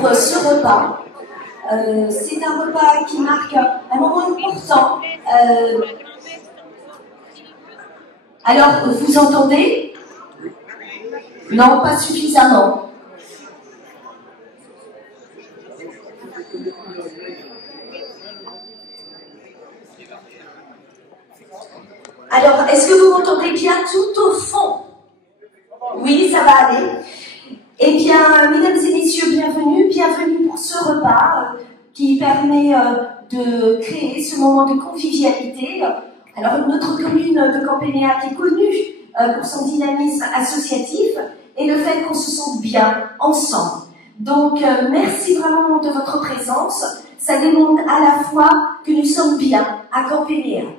pour ce repas. C'est un repas qui marque un moment important. Alors, vous entendez? Non, pas suffisamment. Alors, est-ce que vous m'entendez bien tout au fond? Oui, ça va aller. Eh bien, mesdames et messieurs, bienvenue pour ce repas qui permet de créer ce moment de convivialité. Alors, notre commune de Campénéac est connue pour son dynamisme associatif et le fait qu'on se sente bien ensemble. Donc, merci vraiment de votre présence. Ça démontre à la fois que nous sommes bien à Campénéac.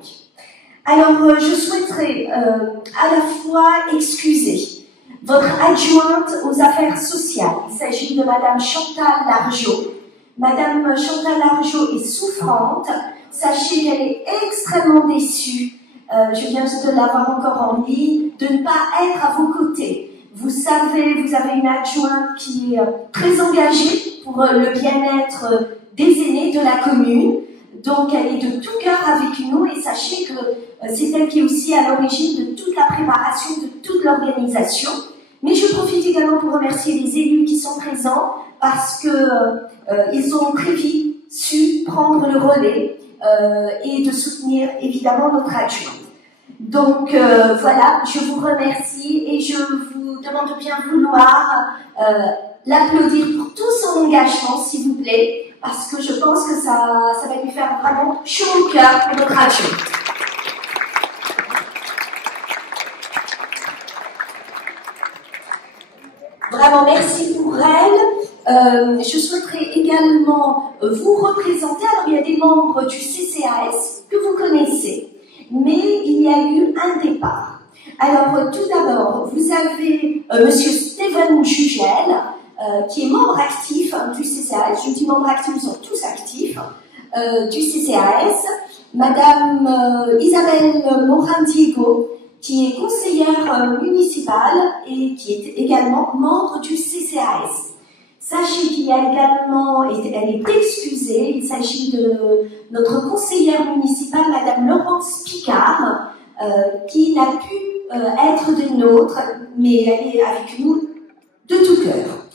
Alors, je souhaiterais à la fois excuser votre adjointe aux affaires sociales. Il s'agit de Madame Chantal Largeau. Madame Chantal Largeau est souffrante. Sachez qu'elle est extrêmement déçue. Je viens de l'avoir encore en ligne, de ne pas être à vos côtés. Vous savez, vous avez une adjointe qui est très engagée pour le bien-être des aînés de la commune. Donc, elle est de tout cœur avec nous et sachez que c'est elle qui est aussi à l'origine de toute la préparation, de toute l'organisation. Mais je profite également pour remercier les élus qui sont présents parce que ils ont très vite su prendre le relais et de soutenir évidemment notre adjointe. Donc voilà, je vous remercie et je vous demande de bien vouloir l'applaudir pour tout son engagement, s'il vous plaît. Parce que je pense que ça va lui faire vraiment chaud au cœur pour notre adjointe. Vraiment, merci pour elle. Je souhaiterais également vous représenter. Alors, il y a des membres du CCAS que vous connaissez, mais il y a eu un départ. Alors, tout d'abord, vous avez Monsieur Stéphane Jugel, qui est membre actif du CCAS. Je dis membre actif, ils sont tous actifs du CCAS. Madame Isabelle Morin-Diego, qui est conseillère municipale et qui est également membre du CCAS. Sachez qu'il y a également, et elle est excusée, il s'agit de notre conseillère municipale, Madame Laurence Picard, qui n'a pu être des nôtres, mais elle est avec nous de tout cœur.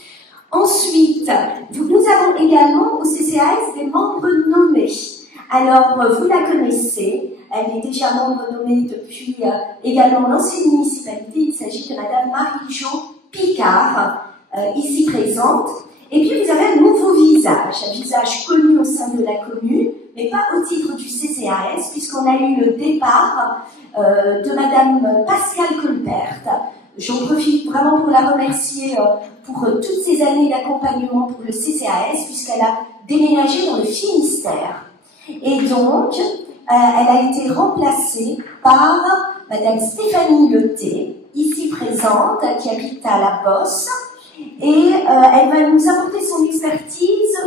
Ensuite, nous avons également au CCAS des membres nommés. Alors, vous la connaissez, elle est déjà membre nommée depuis également l'ancienne municipalité. Il s'agit de Madame Marie-Jo Picard, ici présente. Et puis, vous avez un nouveau visage, un visage connu au sein de la commune, mais pas au titre du CCAS, puisqu'on a eu le départ de Madame Pascale Colbert. J'en profite vraiment pour la remercier pour toutes ces années d'accompagnement pour le CCAS, puisqu'elle a déménagé dans le Finistère. Et donc, elle a été remplacée par Madame Stéphanie Leté, ici présente, qui habite à La Bosse. Et elle va nous apporter son expertise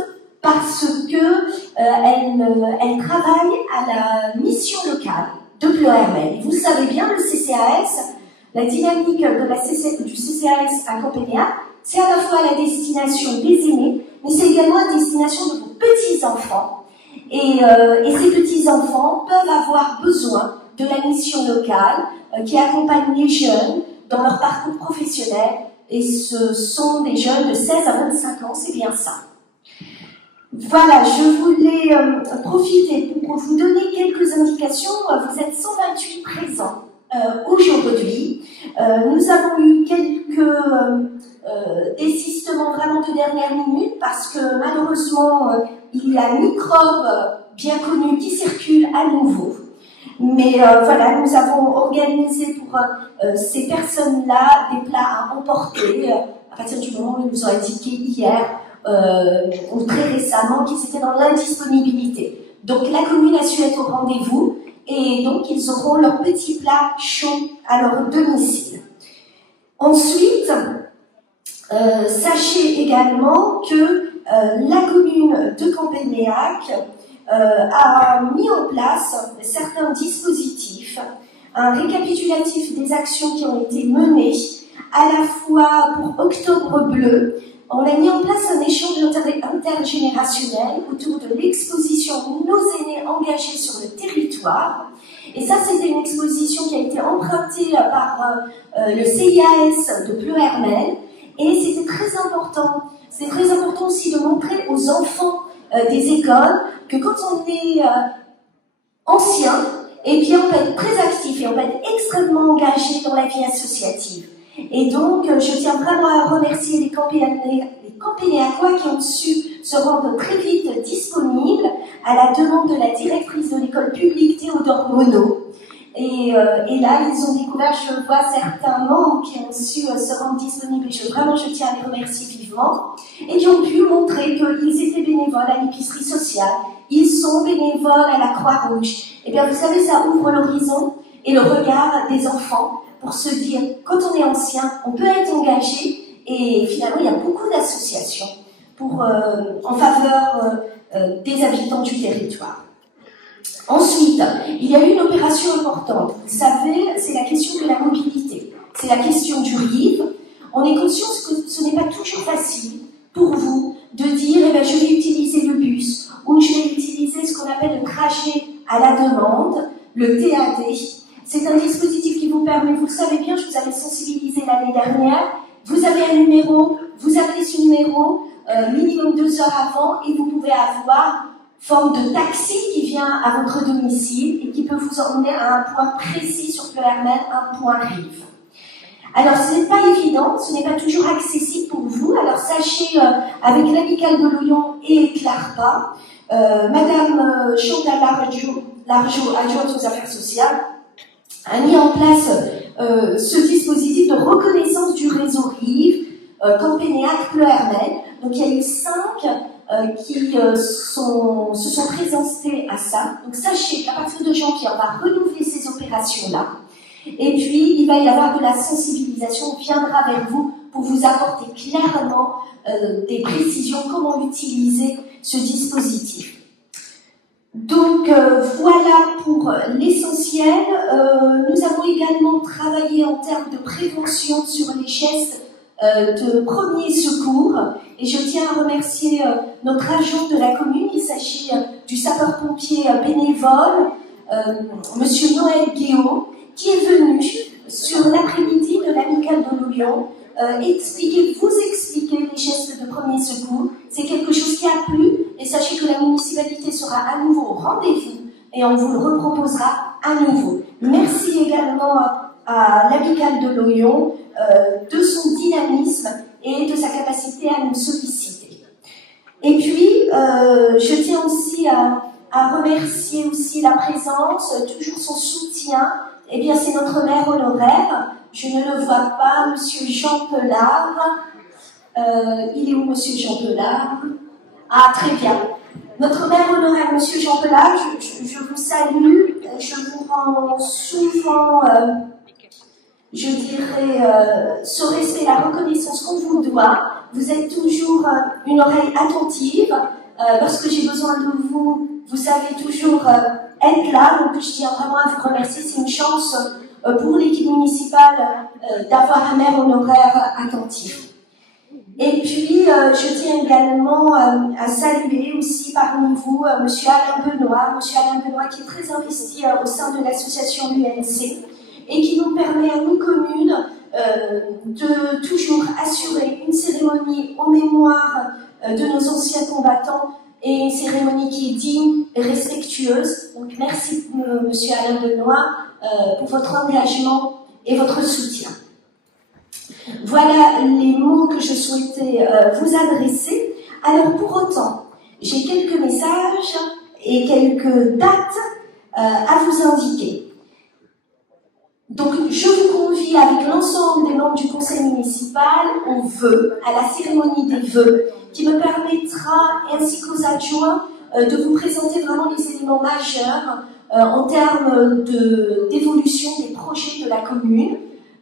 parce que elle travaille à la mission locale de Pleuhermel. Vous savez bien, le CCAS, la dynamique du CCAS à Campénéac, c'est à la fois la destination des aînés, mais c'est également la destination de vos petits-enfants. Et ces petits-enfants peuvent avoir besoin de la mission locale qui accompagne les jeunes dans leur parcours professionnel. Et ce sont des jeunes de 16 à 25 ans, c'est bien ça. Voilà, je voulais profiter pour vous donner quelques indications. Vous êtes 128 présents aujourd'hui. Nous avons eu quelques désistements vraiment de dernière minute parce que malheureusement, il y a un microbe bien connu qui circule à nouveau. Mais voilà, nous avons organisé pour ces personnes-là des plats à emporter à partir du moment où ils nous ont indiqué hier ou très récemment qu'ils étaient dans l'indisponibilité. Donc la commune a su être au rendez-vous et donc ils auront leurs petits plats chauds à leur domicile. Ensuite, sachez également que la commune de Campénéac a mis en place certains dispositifs, un récapitulatif des actions qui ont été menées à la fois pour Octobre Bleu, on a mis en place un échange intergénérationnel autour de l'exposition Nos aînés engagés sur le territoire. Et ça, c'était une exposition qui a été empruntée par le CIAS de Pleu-Hermel. Et c'était très important. C'est très important aussi de montrer aux enfants des écoles que quand on est ancien, eh bien, on peut être très actif et on peut être extrêmement engagé dans la vie associative. Et donc, je tiens vraiment à remercier les Campénéacois qui ont su se rendre très vite disponibles à la demande de la directrice de l'école publique Théodore Monod. Et là, ils ont découvert, je vois certains membres qui ont su se rendre disponibles, et vraiment, je tiens à les remercier vivement, et qui ont pu montrer qu'ils étaient bénévoles à l'épicerie sociale, ils sont bénévoles à la Croix-Rouge. Et bien, vous savez, ça ouvre l'horizon et le regard des enfants pour se dire, quand on est ancien, on peut être engagé, et finalement, il y a beaucoup d'associations en faveur des habitants du territoire. Ensuite, il y a eu une opération importante. Vous savez, c'est la question de la mobilité. C'est la question du RIV. On est conscient que ce n'est pas toujours facile pour vous de dire, eh bien, je vais utiliser le bus, ou je vais utiliser ce qu'on appelle le trajet à la demande, le TAD. C'est un dispositif qui vous permet, vous le savez bien, je vous avais sensibilisé l'année dernière, vous avez un numéro, vous appelez ce numéro minimum 2 heures avant, et vous pouvez avoir forme de taxi qui vient à votre domicile et qui peut vous emmener à un point précis sur Pleu-Hermel, un point RIV. Alors, ce n'est pas évident, ce n'est pas toujours accessible pour vous. Alors, sachez, avec l'amicale de Loyon et Clarpa, Madame Chantal Largeau, adjointe aux affaires sociales, a mis en place ce dispositif de reconnaissance du réseau RIV, Campénéac, Pleu-Hermel. Donc, il y a eu 5 qui se sont présentés à ça. Donc sachez qu'à partir de janvier, on va renouveler ces opérations-là. Et puis, il va y avoir de la sensibilisation, on viendra vers vous pour vous apporter clairement des précisions, comment utiliser ce dispositif. Donc voilà pour l'essentiel. Nous avons également travaillé en termes de prévention sur les gestes de premier secours, et je tiens à remercier notre agent de la commune. Il s'agit du sapeur-pompier bénévole, Monsieur Noël Guéot, qui est venu sur l'après-midi de l'amicale de Loyon vous expliquer les gestes de premier secours. C'est quelque chose qui a plu, et sachez que la municipalité sera à nouveau au rendez-vous et on vous le reproposera à nouveau. Merci également à l'amicale de Loyon de son dynamisme et de sa capacité à nous solliciter. Et puis, je tiens aussi à remercier aussi la présence, toujours son soutien. Eh bien, c'est notre maire honoraire. Je ne le vois pas, Monsieur Jean Pelard. Il est où, Monsieur Jean Pelard? Ah, très bien. Notre maire honoraire, Monsieur Jean Pelard, je vous salue. Je vous rends souvent, je dirais, ce respect, la reconnaissance qu'on vous doit. Vous êtes toujours une oreille attentive. Lorsque j'ai besoin de vous, vous savez toujours être là. Donc, je tiens vraiment à vous remercier. C'est une chance pour l'équipe municipale d'avoir un maire honoraire attentif. Et puis, je tiens également à saluer aussi parmi vous Monsieur Alain Benoît qui est très investi au sein de l'association UNC et qui nous permet à nous communes de toujours assurer une cérémonie en mémoire de nos anciens combattants, et une cérémonie qui est digne et respectueuse. Donc merci Monsieur Alain Benoît pour votre engagement et votre soutien. Voilà les mots que je souhaitais vous adresser. Alors pour autant, j'ai quelques messages et quelques dates à vous indiquer. Donc je vous convie avec l'ensemble des membres du conseil municipal aux vœux, à la cérémonie des vœux, qui me permettra, ainsi qu'aux adjoints, de vous présenter vraiment les éléments majeurs en termes d'évolution des projets de la commune.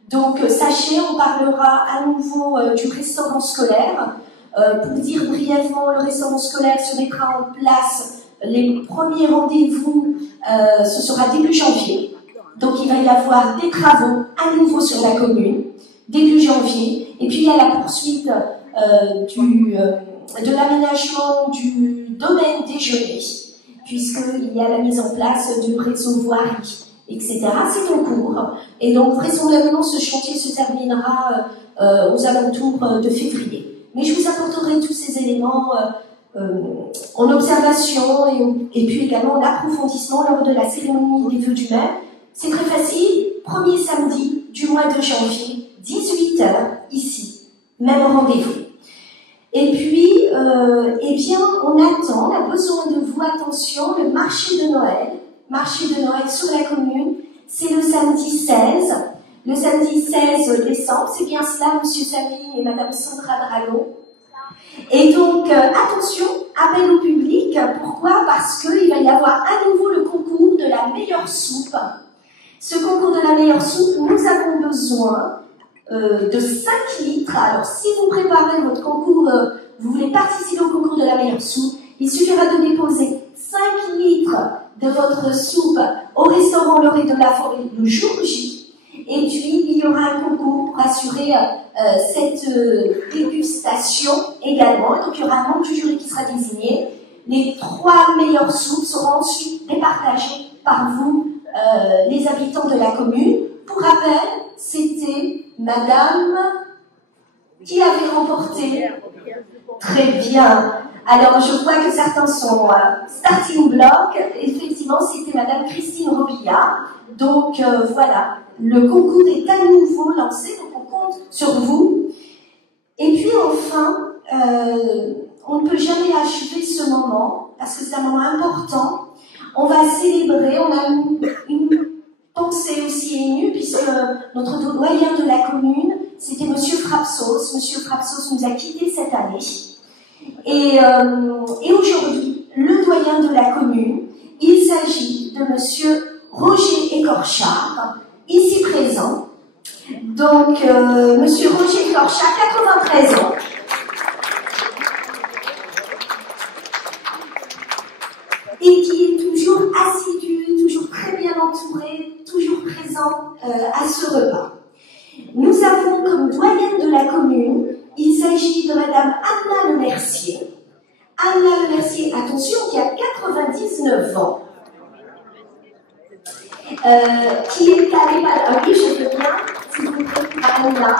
Donc, sachez, on parlera à nouveau du restaurant scolaire. Pour dire brièvement, le restaurant scolaire se mettra en place. Les premiers rendez-vous, ce sera début janvier. Donc, il va y avoir des travaux à nouveau sur la commune, début janvier. Et puis, il y a la poursuite de l'aménagement du domaine déjeuner, puisqu'il y a la mise en place du réseau voirie, etc. C'est en cours. Et donc, vraisemblablement, ce chantier se terminera aux alentours de février. Mais je vous apporterai tous ces éléments en observation et puis également en approfondissement lors de la cérémonie des vœux du maire. C'est très facile, premier samedi du mois de janvier, 18h, ici, même rendez-vous. Et puis, eh bien, on a besoin de vous, attention, le marché de Noël sur la commune, c'est le samedi 16 décembre, c'est bien cela, Monsieur Savine et Madame Sandra Dragon. Et donc, attention, appel au public, pourquoi? Parce qu'il va y avoir à nouveau le concours de la meilleure soupe. Ce concours de la meilleure soupe, nous avons besoin de 5 litres. Alors, si vous préparez votre concours, vous voulez participer au concours de la meilleure soupe, il suffira de déposer 5 litres de votre soupe au restaurant L'Orée de la Forêt le jour J. Et puis, il y aura un concours pour assurer cette dégustation également. Donc, il y aura un membre du jury qui sera désigné. Les 3 meilleures soupes seront ensuite départagées par vous, les habitants de la commune. Pour rappel, c'était Madame qui avait remporté. Très bien. Alors, je vois que certains sont starting block. Effectivement, c'était Madame Christine Robillard. Donc, voilà. Le concours est à nouveau lancé, donc on compte sur vous. Et puis, enfin, on ne peut jamais achever ce moment, parce que c'est un moment important. On va célébrer, on a une pensée aussi émue, puisque notre doyen de la commune, c'était Monsieur Frapsos. Monsieur Frapsos nous a quittés cette année. Et aujourd'hui, le doyen de la commune, il s'agit de Monsieur Roger Écorchard, ici présent. Donc, Monsieur Roger Écorchard, 93 ans. Et qui est toujours assidu, toujours très bien entouré, toujours présent à ce repas. Nous avons comme doyenne de la commune, il s'agit de Madame Anna Le Mercier. Anna Le Mercier, attention, qui a 99 ans. Qui est à l'EHPAD, oui, je veux bien, s'il vous plaît, Anna,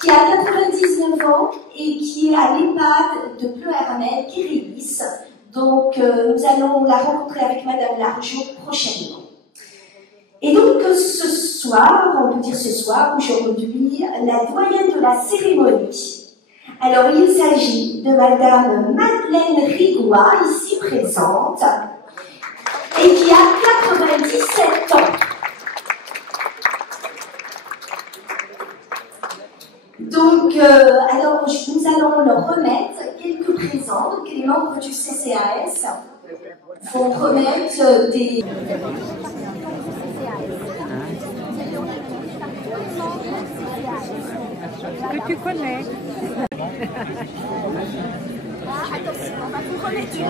qui a 99 ans et qui est à l'EHPAD de Pleuhermel, Kérélis. Donc, nous allons la rencontrer avec Madame Largeau prochainement. Et donc, ce soir, on peut dire ce soir, aujourd'hui, la doyenne de la cérémonie. Alors, il s'agit de Madame Madeleine Rigois, ici présente, et qui a 97 ans. Donc, alors, nous allons leur remettre quelques présents. Donc, les membres du CCAS vont remettre des... Que tu connais. Attention, on va vous remettre une.